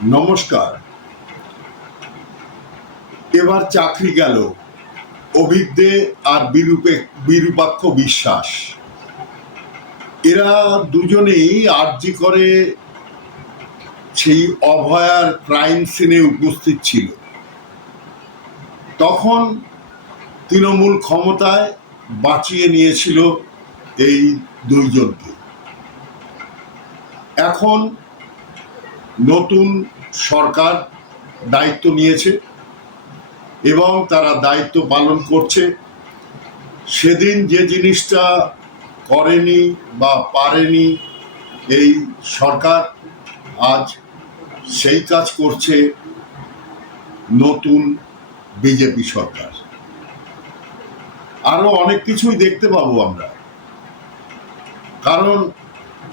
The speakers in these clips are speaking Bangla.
নমস্কার। এবার চাকরি গেল অভিজ্ঞে আর বিরূপাক্ষ বিশ্বাস। এরা দুজনেই আরজি করে সেই অভয়ার ক্রাইম সিনে উপস্থিত ছিল। তখন তৃণমূল ক্ষমতায় বাঁচিয়ে নিয়েছিল এই দুইজনকে। এখন নতুন সরকার দায়িত্ব নিয়েছে এবং তারা দায়িত্ব পালন করছে। সেদিন যে জিনিসটা করেনি বা পারেনি এই সরকার, আজ সেই কাজ করছে নতুন বিজেপি সরকার। আরো অনেক কিছুই দেখতে পাবো আমরা, কারণ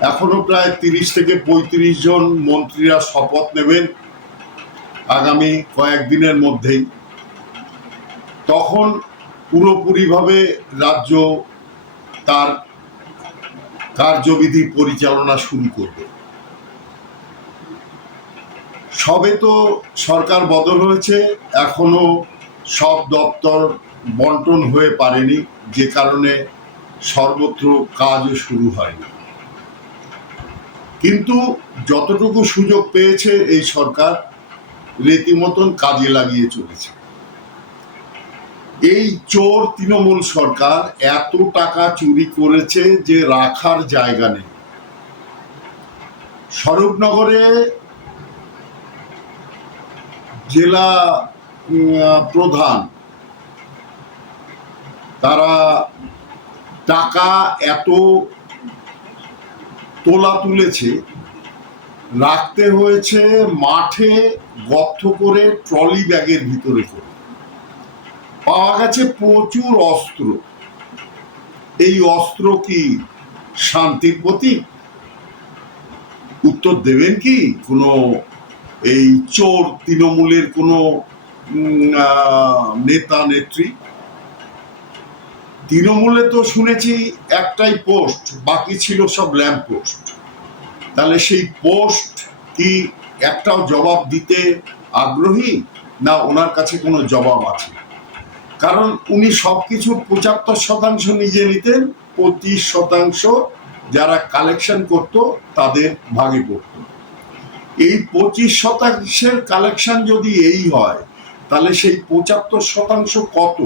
এখনো প্রায় 30 থেকে 35 জন মন্ত্রীরা শপথ নেবেন আগামী কয়েকদিনের মধ্যেই। তখন পুরোপুরিভাবে রাজ্য তার কার্যবিধি পরিচালনা শুরু করবে। সবে তো সরকার বদল হয়েছে, এখনো সব দপ্তর বন্টন হয়ে পারেনি, যে কারণে সর্বত্র কাজও শুরু হয়নি। কিন্তু যতটুকু সুযোগ পেয়েছে এই সরকার রীতিমতন কাজে লাগিয়ে চলেছে। এই চোর তৃণমূল সরকার এত টাকা চুরি করেছে যে রাখার জায়গা নেই। স্বরূপনগরে জেলা প্রধান তারা টাকা এত তোলা তুলেছে, রাখতে হয়েছে মাঠে গর্ত করে ট্রলি ব্যাগের ভিতরে করে। পাওয়া গেছে প্রচুর অস্ত্র। এই অস্ত্র কি শান্তির প্রতীক? উত্তর দেবেন কি কোনো এই চোর তৃণমূলের কোনো নেতা নেত্রী? তৃণমূলে তো শুনেছি একটাই পোস্ট, বাকি ছিল সব ল্যাম্প পোস্ট। তাহলে সেই পোস্ট কি একটাও জবাব দিতে আগ্রহী, না ওনার কাছে কোনো জবাব আছে? কারণ উনি সবকিছু 75% নিজে নিতেন, 25% যারা কালেকশন করত তাদের ভাগে পড়ত। এই 25%-এর কালেকশন যদি এই হয়, তাহলে সেই 75% কত,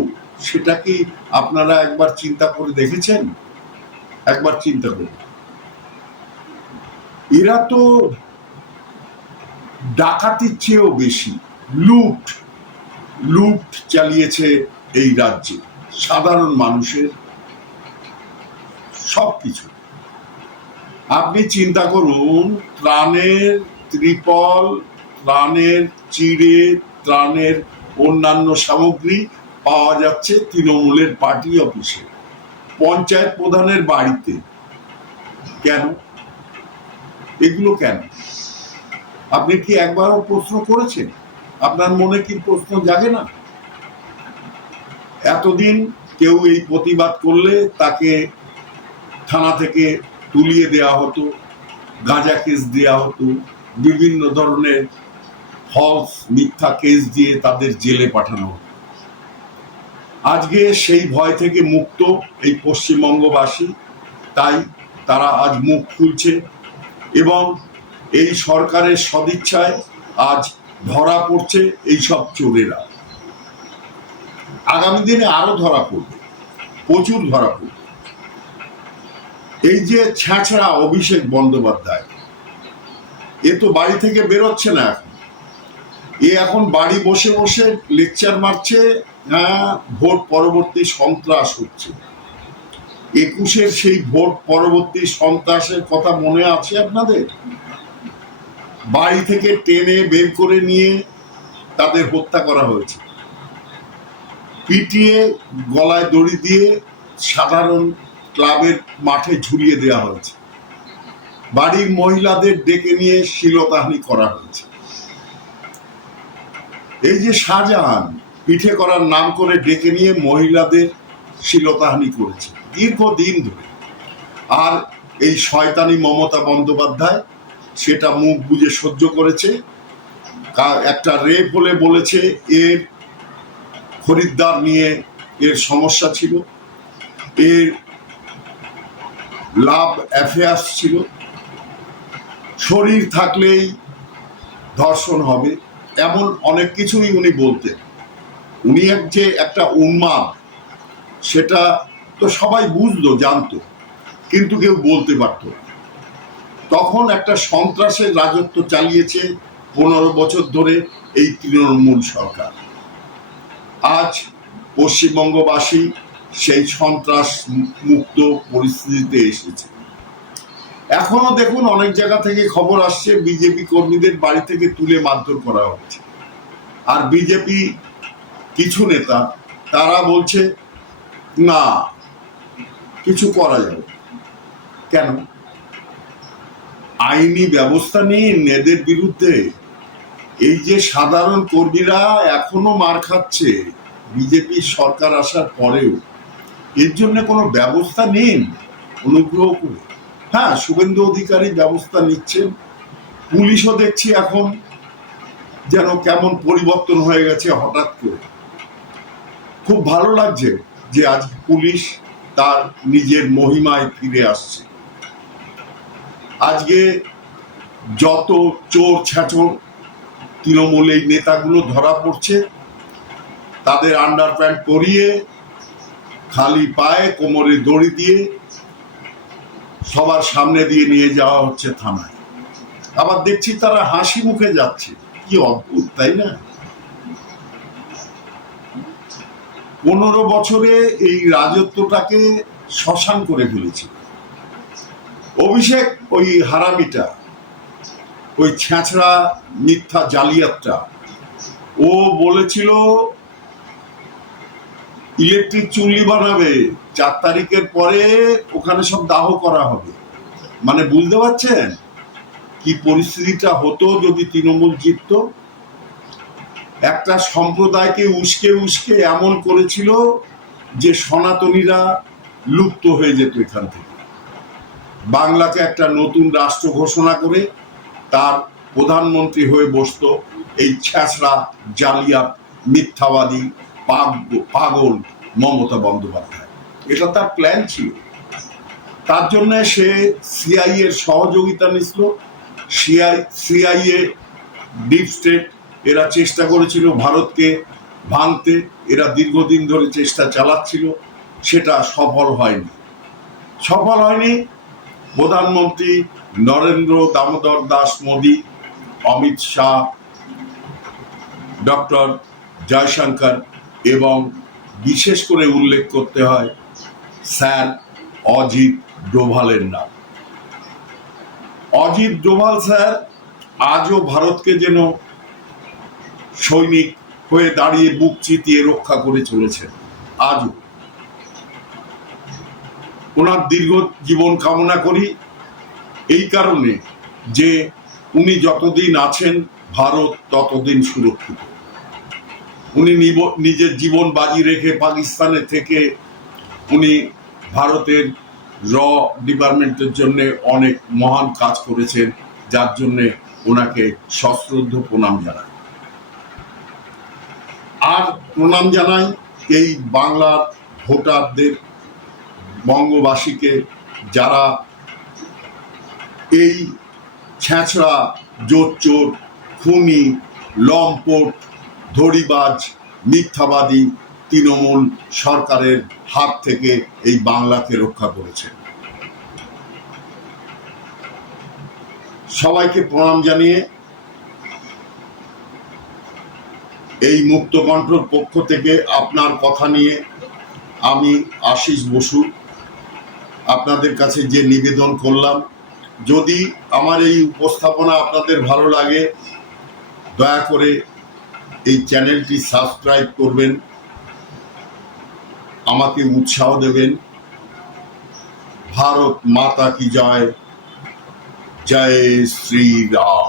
সেটা কি আপনারা একবার চিন্তা করে দেখেছেন? একবার চিন্তা করুন। এরা তো ডাকাতির চেয়েও বেশি লুট চালিয়েছে এই রাজ্যে, সাধারণ মানুষের সবকিছু। আপনি চিন্তা করুন, ত্রাণের ত্রিপল, ত্রাণের চিড়ে, ত্রাণের অন্যান্য সামগ্রী পাওয়া যাচ্ছে তৃণমূলের পার্টি অফিসে, পঞ্চায়েত প্রধানের বাড়িতে। কেন এগুলো কেন? আপনি কি একবারও প্রশ্ন করেছেন? আপনার মনে কি প্রশ্ন জাগে না? এতদিন কেউ এই প্রতিবাদ করলে তাকে থানা থেকে তুলিয়ে দেওয়া হতো, গাঁজা কেস দেওয়া হতো, বিভিন্ন ধরনের ফলস মিথ্যা কেস দিয়ে তাদের জেলে পাঠানো হতো। আজকে সেই ভয় থেকে মুক্ত এই পশ্চিমবঙ্গবাসী, তাই তারা আজ মুখ খুলছে এবং এই সরকারের সদিচ্ছায় আজ ধরা পড়ছে এইসব চোরেরা। আগামী দিনে আরো ধরা পড়বে, প্রচুর ধরা পড়বে। এই যে ছ্যাঁচড়া অভিষেক বন্দ্যোপাধ্যায়, এ তো বাড়ি থেকে বেরোচ্ছে না এখন। এখন বাড়ি বসে বসে লেকচার মারছে, ভোট পরবর্তী সন্ত্রাস হচ্ছে। 21-এর সেই ভোট পরবর্তী সন্ত্রাসের কথা মনে আছে আপনাদের? বাড়ি থেকে টেনে বের করে নিয়ে তাদের হত্যা করা হয়েছে, পিটিয়ে গলায় দড়ি দিয়ে সাধারণ ক্লাবের মাঠে ঝুলিয়ে দেওয়া হয়েছে, বাড়ির মহিলাদের ডেকে নিয়ে শ্লীলতাহানি করা হয়েছে। এই যে শাহজাহান পিঠে করার নাম করে ডেকে নিয়ে মহিলাদের শ্লীলতাহানি করেছে দীর্ঘদিন ধরে, আর এই শয়তানি মমতা বন্দ্যোপাধ্যায় সেটা মুখ বুজে সহ্য করেছে একটা রেপ হলে বলেছে এর খরিদ্দার নিয়ে এর সমস্যা ছিল, এর লাভ অ্যাফেয়ার্স ছিল, শরীর থাকলেই ধর্ষণ হবে, এমন অনেক কিছুই উনি বলতেন। উনি যে একটা উন্মাদ সেটা তো সবাই বুঝতো, জানতো, কিন্তু কেউ বলতে পারত না। তখন একটা সন্ত্রাসের রাজত্ব চালিয়েছে 15 বছর ধরে এই তৃণমূল সরকার। আজ পশ্চিমবঙ্গবাসী সেই সন্ত্রাস মুক্ত পরিস্থিতিতে এসেছে। এখনো দেখুন অনেক জায়গা থেকে খবর আসছে বিজেপি কর্মীদের বাড়ি থেকে তুলে মারধর করা হচ্ছে, আর বিজেপি কিছু নেতা তারা বলছে না কিছু করা যাবে। কেন? আইনি ব্যবস্থা নিন এদের বিরুদ্ধে। এই যে সাধারণ কর্মীরা এখনো মার খাচ্ছে বিজেপি সরকার আসার পরেও, এর জন্য কোনো ব্যবস্থা নিন অনুগ্রহ করে। হ্যাঁ, শুভেন্দু অধিকারী ব্যবস্থা নিচ্ছেন, পুলিশও দেখছি এখন যেন কেমন পরিবর্তন হয়ে গেছে হঠাৎ করে। খুব ভালো লাগছে যে আজ পুলিশ তার নিজের মহিমায় ফিরে আসছে। আজকে যত চোর ছ্যাচর তৃণমূল এই নেতাগুলো ধরা পড়ছে, তাদের আন্ডার প্যান্ট পরিয়ে খালি পায়ে কোমরে দড়ি দিয়ে সবার সামনে দিয়ে নিয়ে যাওয়া হচ্ছে থানায়। আবার দেখছি তারা হাসি মুখে যাচ্ছে। কি অদ্ভুত, তাই না? 15 বছরে এই রাজত্বটাকে শ্মশান করে ফেলেছে। অভিষেক ওই হারামিটা, ওই ছ্যাঁচড়া মিথ্যা জালিয়াতটা, ও বলেছিল ইলেকট্রিক চুল্লি বানাবে, 4 তারিখের পরে ওখানে সব দাহ করা হবে। মানে বুঝতে পারছেন কি পরিস্থিতিটা হতো যদি তৃণমূল জিততো? একটা সম্প্রদায়কে উস্কে উস্কে এমন করেছিল যে সনাতনীরা লুপ্ত হয়ে যেত এখান থেকে। বাংলাকে একটা নতুন রাষ্ট্র ঘোষণা করে তার প্রধানমন্ত্রী হয়ে বসতো এই ছ্যাঁচড়া জালিয়াত মিথ্যাবাদী পাগল মমতা বন্দ্যোপাধ্যায়। এটা তার প্ল্যান ছিল। তার জন্য সে সিআই এর সহযোগিতা নিছিল। সিআইএ ডিপ স্টেট এরা চেষ্টা করেছিল ভারতকে ভাঙতে, এরা দীর্ঘদিন ধরে চেষ্টা চালাচ্ছিল, সেটা সফল হয়নি। প্রধানমন্ত্রী নরেন্দ্র দামোদর দাস মোদী, অমিত শাহ, ডক্টর জয়শঙ্কর এবং বিশেষ করে উল্লেখ করতে হয় স্যার অজিত ডোভালের নাম। অজিত ডোভাল স্যার আজও ভারতকে যেন সৈনিক হয়ে দাঁড়িয়ে বুক চিতিয়ে রক্ষা করে চলেছেন। আজও ওনার দীর্ঘ জীবন কামনা করি, এই কারণে যে উনি যতদিন আছেন ভারত ততদিন সুরক্ষিত। উনি নিজের জীবন বাজি রেখে পাকিস্তানে থেকে উনি ভারতের র ডিপার্টমেন্টের জন্য অনেক মহান কাজ করেছেন, যার জন্যে ওনাকে সশ্রদ্ধ প্রণাম জানাই। আর প্রণাম জানাই এই বাংলার ভোটারদের, বঙ্গবাসীকে, যারা এই ছ্যাঁচড়া জোচ্চোর খুনি লম্পট ধড়িবাজ মিথ্যাবাদী তৃণমূল সরকারের হাত থেকে এই বাংলাকে রক্ষা করেছে। সবাইকে প্রণাম জানিয়ে এই মুক্তকণ্ঠর পক্ষ থেকে আপনার কথা নিয়ে আমি আশিস বসু আপনাদের কাছে যে নিবেদন করলাম, যদি আমার এই উপস্থাপনা আপনাদের ভালো লাগে দয়া করে এই চ্যানেলটি সাবস্ক্রাইব করবেন, আমাকে উৎসাহ দেবেন। ভারত মাতা কি জয়, জয় শ্রী রাম।